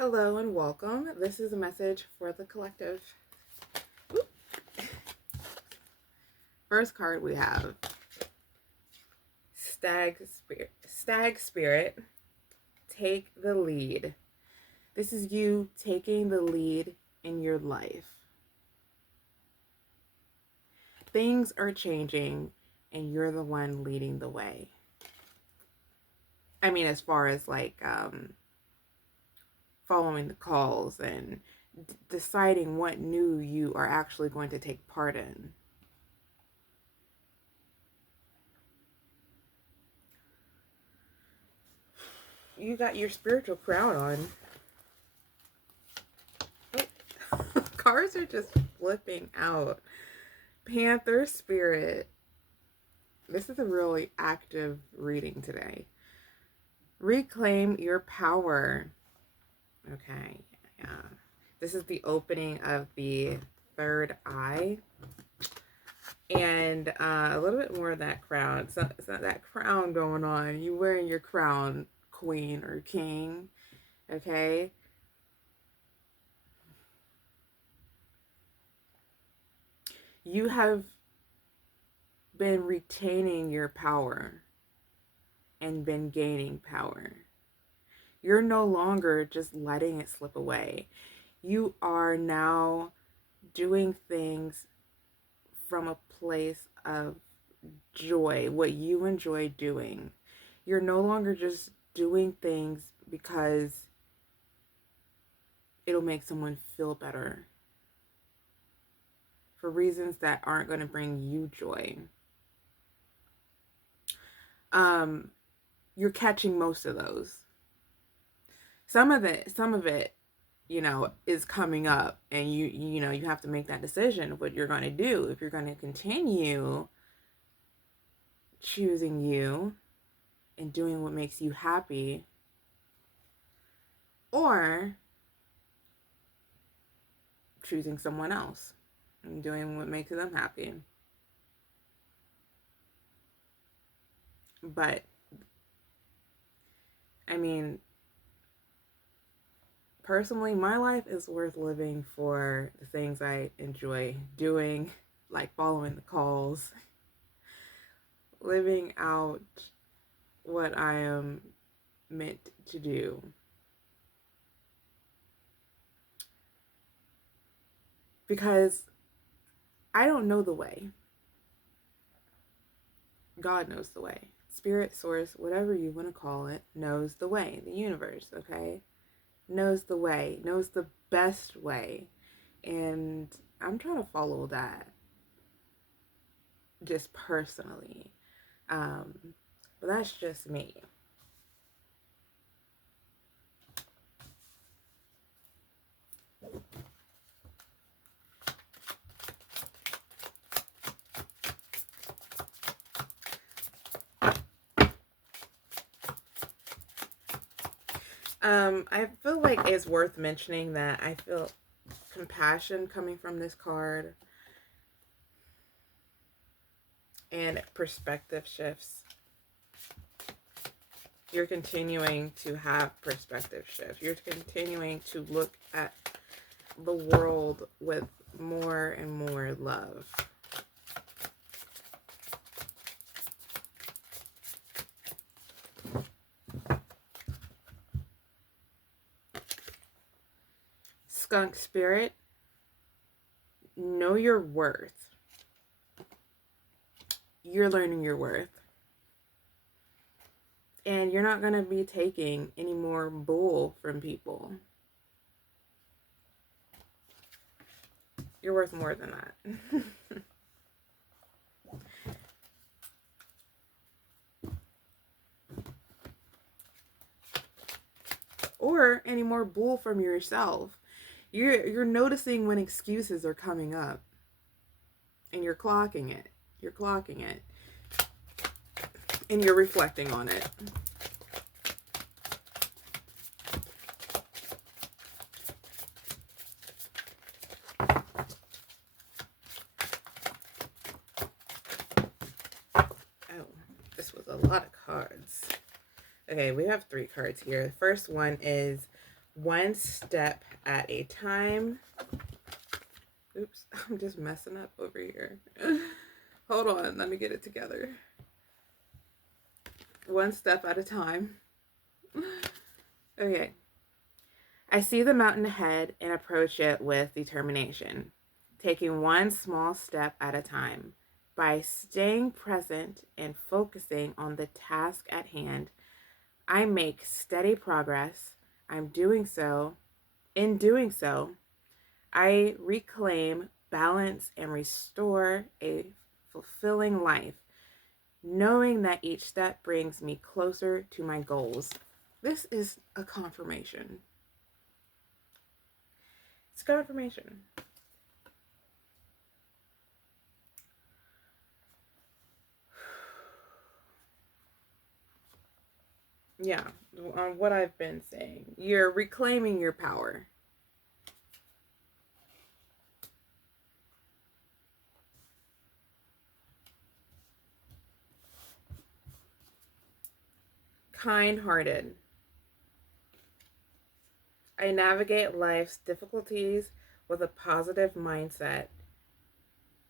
Hello and welcome. This is a message for the collective. Whoop. First card we have Stag Spirit. Take the lead. This is you taking the lead in your life. Things are changing and you're the one leading the way. I mean, as far as like following the calls and deciding what new you are actually going to take part in. You got your spiritual crown on. Oh. Cards are just flipping out. Panther Spirit. This is a really active reading today. Reclaim your power. Okay, yeah. This is the opening of the third eye. And a little bit more of that crown. It's not that crown going on. You wearing your crown, queen or king. Okay? You have been retaining your power and been gaining power. You're no longer just letting it slip away. You are now doing things from a place of joy, what you enjoy doing. You're no longer just doing things because it'll make someone feel better for reasons that aren't going to bring you joy. You're catching most of those. Some of it, is coming up, and you have to make that decision of what you're going to do. If you're going to continue choosing you and doing what makes you happy, or choosing someone else and doing what makes them happy. But I mean, personally, my life is worth living for the things I enjoy doing, like following the calls, living out what I am meant to do. Because I don't know the way. God knows the way. Spirit, source, whatever you want to call it, knows the way. The universe, okay? Knows the way, knows the best way. And I'm trying to follow that just personally. But that's just me. I feel like it's worth mentioning that I feel compassion coming from this card and perspective shifts. You're continuing to have perspective shifts. You're continuing to look at the world with more and more love. Skunk Spirit, know your worth. You're learning your worth. And you're not going to be taking any more bull from people. You're worth more than that. Or any more bull from yourself. You're noticing when excuses are coming up. And you're clocking it. You're clocking it. And you're reflecting on it. Oh, this was a lot of cards. Okay, we have 3 cards here. The first one is One step at a time. Oops, I'm just messing up over here. Hold on, let me get it together. One step at a time. Okay. I see the mountain ahead and approach it with determination, taking one small step at a time. By staying present and focusing on the task at hand, I make steady progress. I'm doing so. In doing so, I reclaim balance and restore a fulfilling life, knowing that each step brings me closer to my goals. This is a confirmation. It's confirmation. Yeah, on what I've been saying. You're reclaiming your power. Kind-hearted. I navigate life's difficulties with a positive mindset.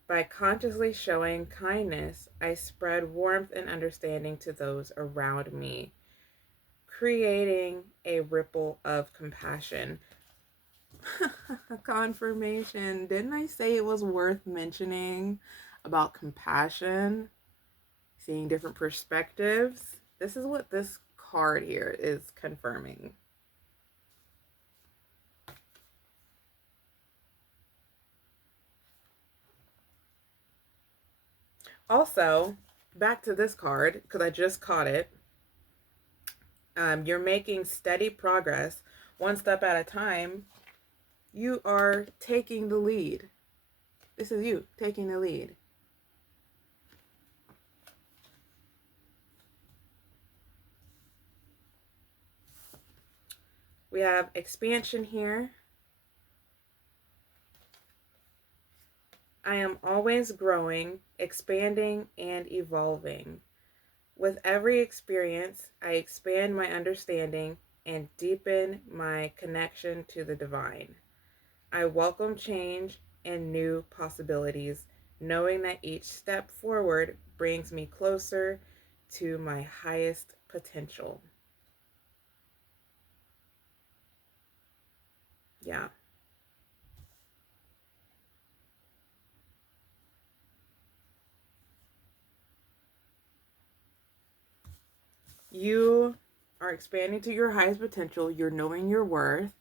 By consciously showing kindness, I spread warmth and understanding to those around me, creating a ripple of compassion. Confirmation. Didn't I say it was worth mentioning about compassion? Seeing different perspectives. This is what this card here is confirming. Also, back to this card, because I just caught it. You're making steady progress, one step at a time. You are taking the lead. This is you taking the lead. We have expansion here. I am always growing, expanding, and evolving. With every experience, I expand my understanding and deepen my connection to the divine. I welcome change and new possibilities, knowing that each step forward brings me closer to my highest potential. Yeah. You are expanding to your highest potential. You're knowing your worth.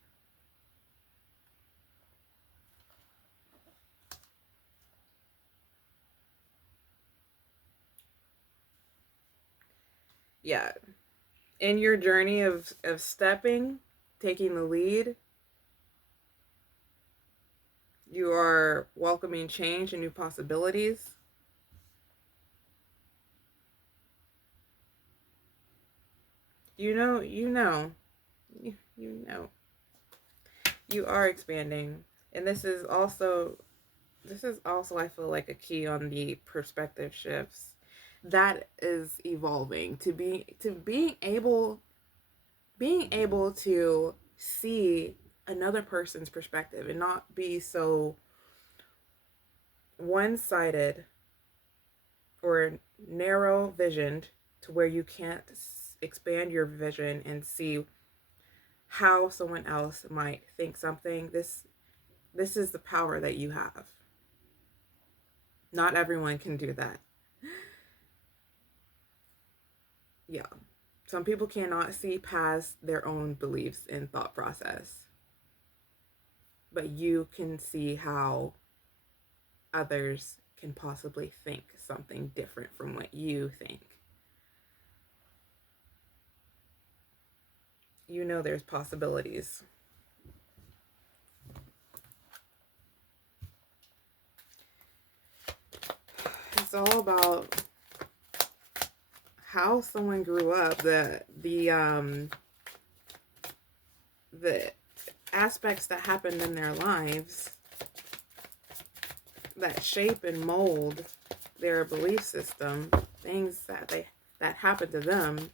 Yeah. In your journey of stepping, taking the lead, you are welcoming change and new possibilities. You know. You are expanding. And this is also I feel like a key on the perspective shifts. That is evolving to being able to see another person's perspective and not be so one-sided or narrow visioned to where you can't expand your vision and see how someone else might think something. This is the power that you have. Not everyone can do that. Yeah. Some people cannot see past their own beliefs and thought process. But you can see how others can possibly think something different from what you think. You know there's possibilities. It's all about how someone grew up, the aspects that happened in their lives that shape and mold their belief system, things that happened to them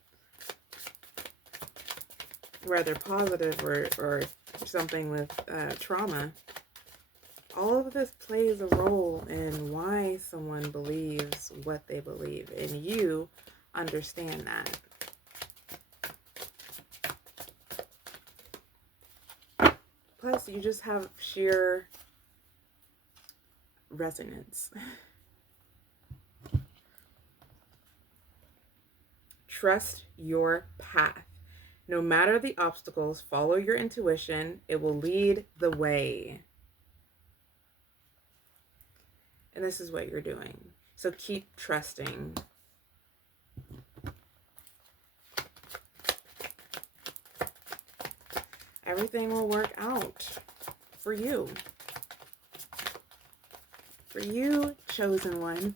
whether positive or something with trauma. All of this plays a role in why someone believes what they believe, and you understand that. Plus, you just have sheer resonance. Trust your path. No matter the obstacles, follow your intuition. It will lead the way. And this is what you're doing. So keep trusting. Everything will work out for you. For you, chosen one.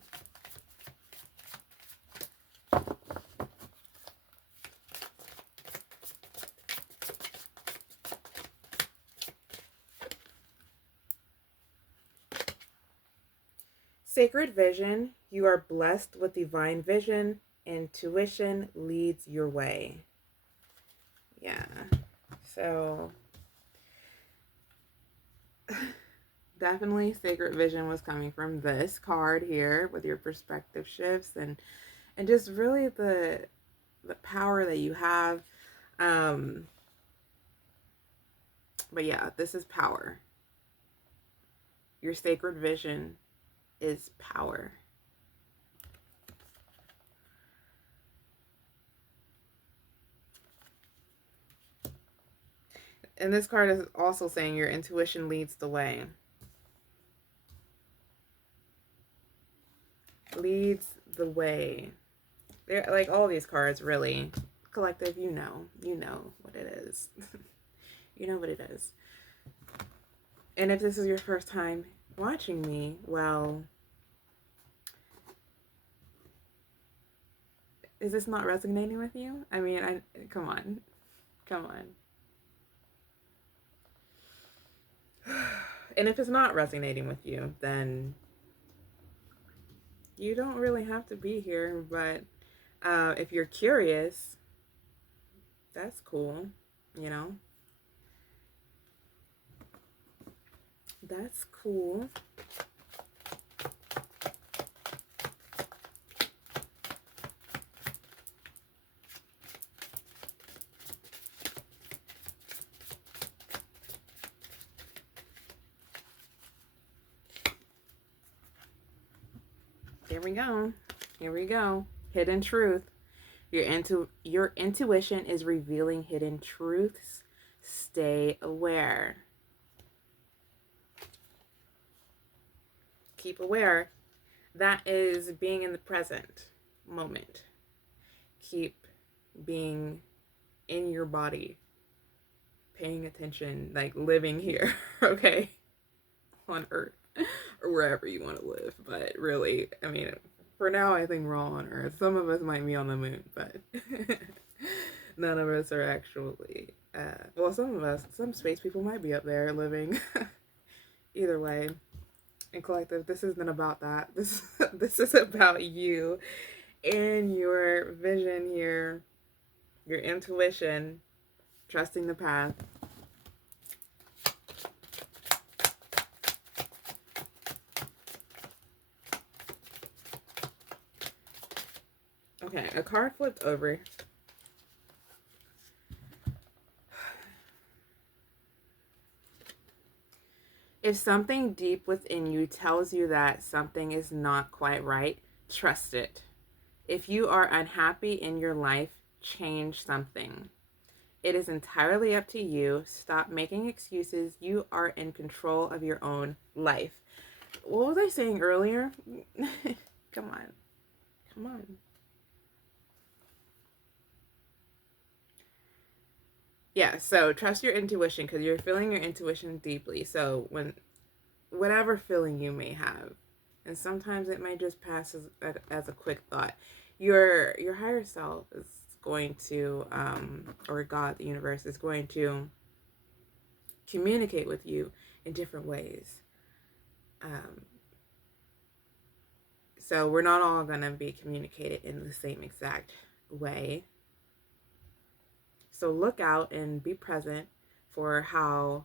Sacred vision, you are blessed with divine vision. Intuition leads your way. Yeah. So definitely sacred vision was coming from this card here with your perspective shifts and just really the power that you have. But yeah, this is power. Your sacred vision is power. And this card is also saying your intuition leads the way. Leads the way. They're like all these cards, really. Collective, you know what it is. You know what it is. And if this is your first time watching me, well, is this not resonating with you? I mean, come on. And if it's not resonating with you, then you don't really have to be here. But if you're curious, that's cool, you know? That's cool. Here we go. Hidden truth. Your intuition is revealing hidden truths. Stay aware. Keep aware. That is being in the present moment. Keep being in your body, paying attention, like living here, okay? On Earth or wherever you want to live. But really, I mean, for now, I think we're all on Earth. Some of us might be on the moon, but none of us are actually, well, some space people might be up there living. Either way, in collective, this isn't about that. This is about you and your vision here, your intuition, trusting the path. Okay, a card flipped over. If something deep within you tells you that something is not quite right, trust it. If you are unhappy in your life, change something. It is entirely up to you. Stop making excuses. You are in control of your own life. What was I saying earlier? Come on. Yeah, so trust your intuition because you're feeling your intuition deeply. So whatever feeling you may have, and sometimes it might just pass as a quick thought, your higher self is going to, or God, the universe, is going to communicate with you in different ways. So we're not all going to be communicated in the same exact way. So look out and be present for how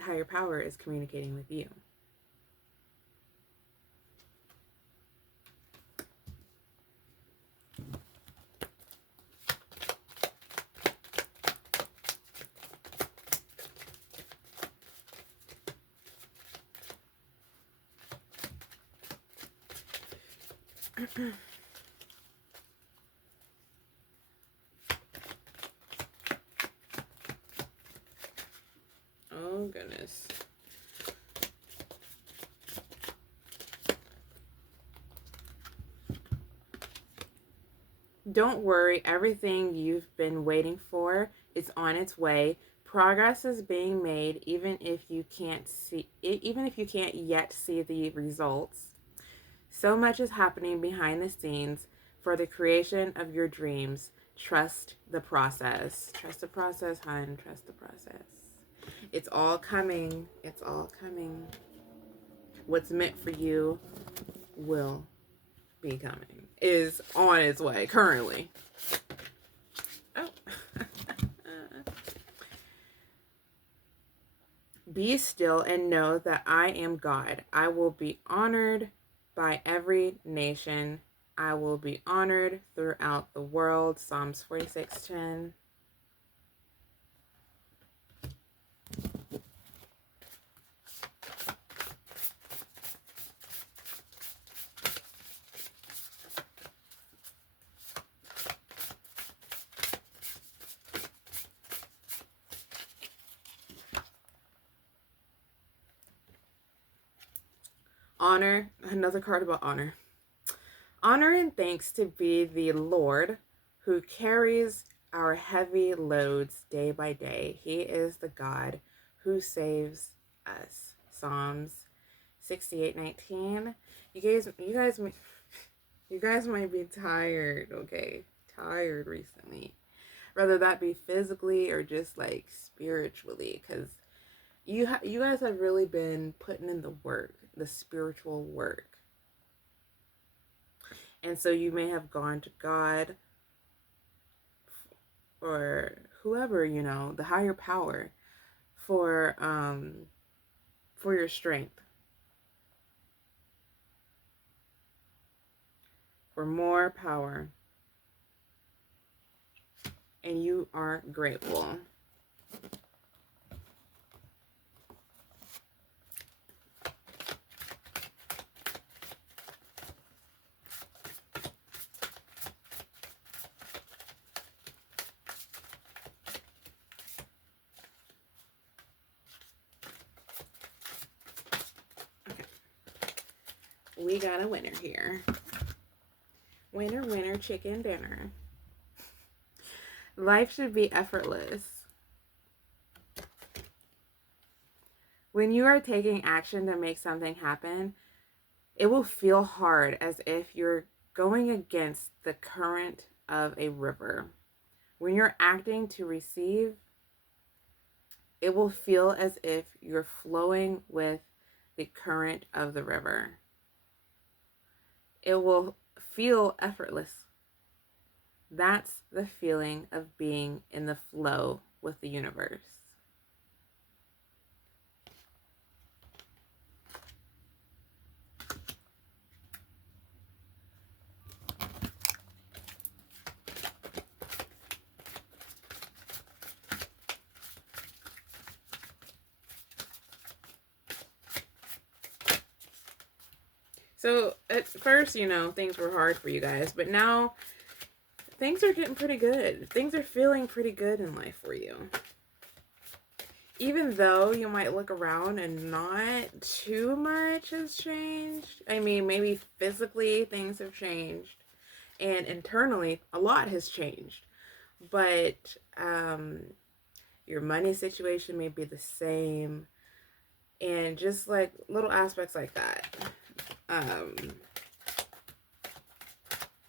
higher power is communicating with you. Oh, goodness. Don't worry, everything you've been waiting for is on its way. Progress is being made even if you can't yet see the results. So much is happening behind the scenes for the creation of your dreams. Trust the process. Trust the process, hon. Trust the process. It's all coming. It's all coming. What's meant for you will be coming. Is on its way currently. Oh. Be still and know that I am God. I will be honored by every nation. I will be honored throughout the world. Psalms 46:10. Honor, another card about honor. Honor and thanks to be the Lord who carries our heavy loads day by day. He is the God who saves us. Psalms 68:19. You guys might be tired, okay? Tired recently. Whether that be physically or just like spiritually, because you guys have really been putting in the work, the spiritual work. And so you may have gone to God or whoever, the higher power for your strength, for more power. And you are grateful. We got a winner here. Winner, winner, chicken dinner. Life should be effortless. When you are taking action to make something happen, it will feel hard as if you're going against the current of a river. When you're acting to receive, it will feel as if you're flowing with the current of the river. It will feel effortless. That's the feeling of being in the flow with the universe. So at first, things were hard for you guys, but now things are getting pretty good. Things are feeling pretty good in life for you. Even though you might look around and not too much has changed. I mean, maybe physically things have changed. And internally, a lot has changed. But your money situation may be the same. And just like little aspects like that.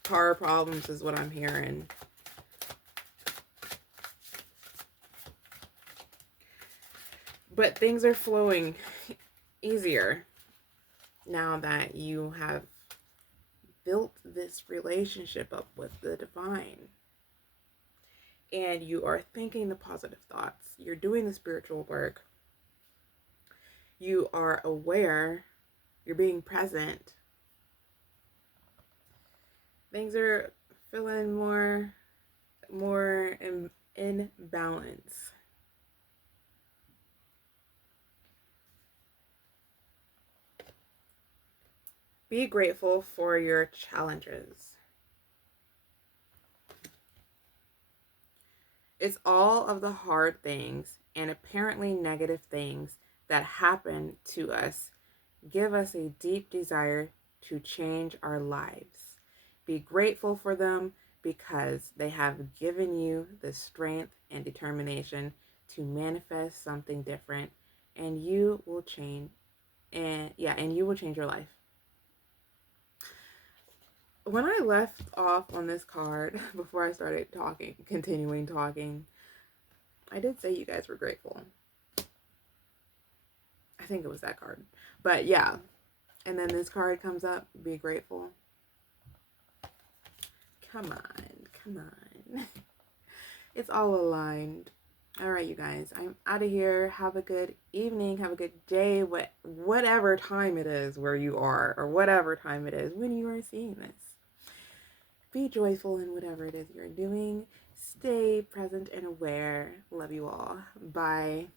Car problems is what I'm hearing. But things are flowing easier now that you have built this relationship up with the divine. and you are thinking the positive thoughts, you're doing the spiritual work, you are aware, you're being present, things are feeling more in balance. Be grateful for your challenges. It's all of the hard things and apparently negative things that happen to us give us a deep desire to change our lives. Be grateful for them because they have given you the strength and determination to manifest something different, and you will change, and you will change your life. When I left off on this card before I started continuing talking, I did say you guys were grateful. I think it was that card. But yeah. And then this card comes up, be grateful. Come on. It's all aligned. All right, you guys. I'm out of here. Have a good evening. Have a good day. Whatever time it is where you are, or whatever time it is when you are seeing this. Be joyful in whatever it is you're doing. Stay present and aware. Love you all. Bye.